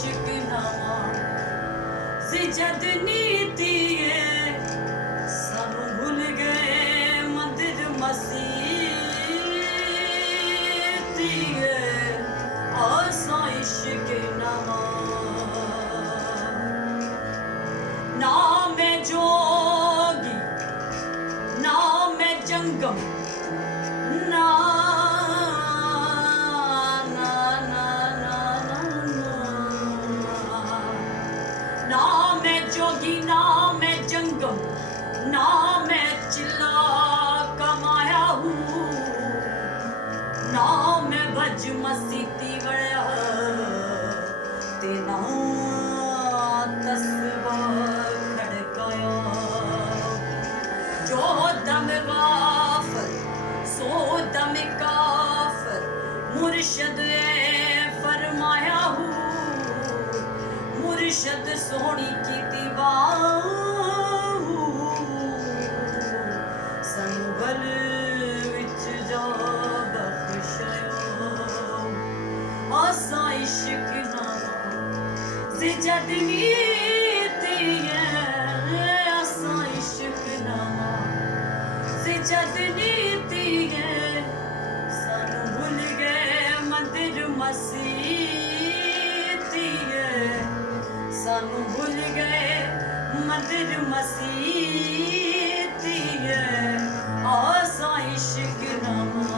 इश्क नवा सी जद नीति है सानू भूल गए मंदिर मसीती है आसा इश्क नवा ना मैं जोगी ना मैं जंगम ना ना ना ना ना ना मैं जोगी ना मैं जंगम ना मैं चिल्ला कमाया हूँ ना मैं भज मसीती वड़या ते ना तस्बा खड़काया जो दम गाफर सो दम काफर मुर्शद फरमाया हूँ मुर्शद सोहनी की दीवार सानू गल विच जा बख्शाया आसा इश्क नामा सी जद नीति है आसा इश्क नामा सी जद नीति है सानू भूल गए मंदिर मसीती है सानू भूल गए मंदिर मसीती है आसा इश्क नामा